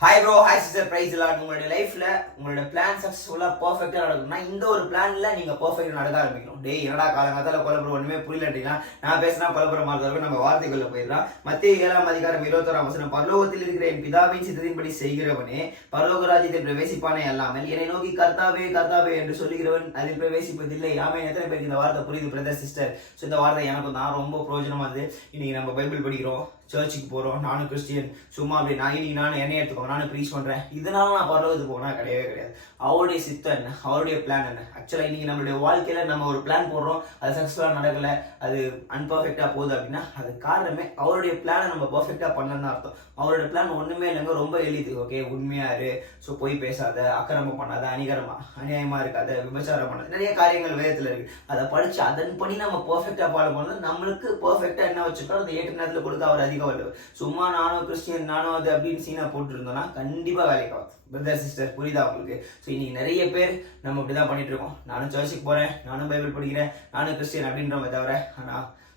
Hi bro hi sister price இல்லாட் உங்களுடைய லைஃப்ல உங்களோட பிளான் சக்ஸஸ்ஃபுல்லாக பர்ஃபெக்டாக நடக்கணும்னா இந்த ஒரு பிளான்ல நீங்க பர்ஃபெக்ட் நடக்க ஆரம்பிக்கணும். டேய் என்னடா காலங்காத்தால குழப்பம் ஒன்றுமே புரியலட்டீங்கன்னா நான் பேசினா குழப்பற மாதிரி நம்ம வார்த்தைகளில் போயிடலாம். மத்திய ஏழாம் அதிகாரம் இருபத்தோராம் வசனம் பரலோகத்தில் இருக்கிற என் பிதாவின் சித்தத்தின்படி செய்கிறவனே பரலோக ராஜ்யத்தில் பிரவேசிப்பானே அல்லாமல் என்னை நோக்கி கர்த்தாவே கர்த்தாவே என்று சொல்லுகிறவன் அதில் பிரவேசிப்பதில்லை. ஆமே எத்தனை பேருக்கு இந்த வார்த்தை புரியுது பிரதர் சிஸ்டர் ஸோ இந்த வார்த்தை எனக்கு தான் ரொம்ப பிரயோஜனமா இருக்குது இன்னைக்கு நம்ம பைபிள் படிக்கிறோம். சர்ச்சுக்கு போகிறோம் நானும் கிறிஸ்டியன். சும்மா அப்படி நான் இன்னைக்கு நானும் என்னை எடுத்துக்கோங்க. நானும் ப்ரீச் பண்ணுறேன் இதனால நான் பரலோகத்துக்கு போனால் கிடையவே கிடையாது. அவருடைய சித்தம் என்ன? அவருடைய பிளான் என்ன? ஆக்சுவலாக இன்றைக்கி நம்மளுடைய வாழ்க்கையில் நம்ம ஒரு பிளான் போடுறோம். அது சக்ஸஸ்ஃபுல்லாக நடக்கலை. அது அன்பர்ஃபெக்டாக போகுது அப்படின்னா அது காரணமே அவருடைய பிளானை நம்ம பர்ஃபெக்டாக பண்ணதான் அர்த்தம். அவரோட பிளான் ஒன்றுமே இல்லைங்க. ரொம்ப எளிது. ஓகே உண்மையாக இரு. ஸோ பொய் பேசாத. அக்கிரமம் பண்ணாத. அநிகரமாக அநியாயமாக இருக்காத. விபச்சாரம் பண்ணாத. நிறைய காரியங்கள் வேதத்தில் இருக்குது அதை படித்து அதன்படி நம்ம பர்ஃபெக்டாக ஃபாலோ பண்ணது. நம்மளுக்கு பர்ஃபெக்டாக என்ன வச்சுக்கோ அந்த ஏற்ற நேரத்தில் கொடுக்க அவர் அதிக வல்லவர் சும்மா நானும் கிறிஸ்டியன் நானும் அது அப்படின்னு சீனா போட்டுருந்தோம்னா கண்டிப்பா வேலைக்கு ஆகும் பிரதர் சிஸ்டர் புரியுதா உங்களுக்கு? ஸோ இன்னைக்கு நிறைய பேர் நம்ம இப்படி தான் பண்ணிட்டு இருக்கோம் நானும் சர்ச்சுக்கு போறேன் நானும் பைபிள் படிக்கிறேன் நானும் கிறிஸ்டியன் அப்படின்றவங்க தவிர ஆனா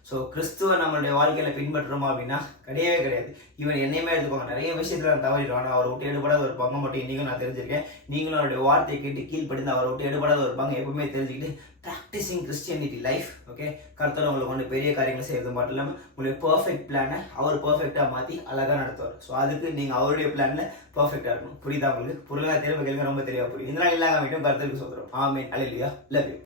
ஸோ கிறிஸ்துவ நம்மளுடைய வாழ்க்கையில பின்பற்றுறோமா அப்படின்னா கிடையவே கிடையாது. இவன் என்னையுமே எடுத்துக்கோங்க நிறைய விஷயத்துல நான் தவறிடுவான். ஆனால் அவரை விட்டு எடுபடாத ஒரு பங்கு மட்டும் இன்னைக்கும் நான் தெரிஞ்சிருக்கேன். நீங்களும் அவருடைய வார்த்தையை கேட்டு கீழ்ப்படிந்து அவரை விட்டு எடுபடாத ஒரு பங்கு எப்பவுமே தெரிஞ்சுக்கிட்டு ப்ராக்டிசிங் கிறிஸ்டியனிட்டி லைஃப் ஓகே கர்த்தர் உங்களுக்கு கொண்டு பெரிய காரியங்களை செய்யறது மட்டும் இல்லாமல் உங்களுடைய பர்ஃபெக்ட் பிளானை அவர் பர்ஃபெக்டாக மாற்றி அழகாக நடத்துவார். ஸோ அதுக்கு நீங்கள் அவருடைய பிளானில் பர்ஃபெக்டாக இருக்கணும். புரியுதா உங்களுக்கு? புரியுதா திரும்ப கேள்வி ரொம்ப தெளிவாக புரியும். இதெல்லாம் இல்லாமல் மட்டும் கருத்துக்கு சொல்கிறோம் ஆமேன். அழிலியா லவ் யூ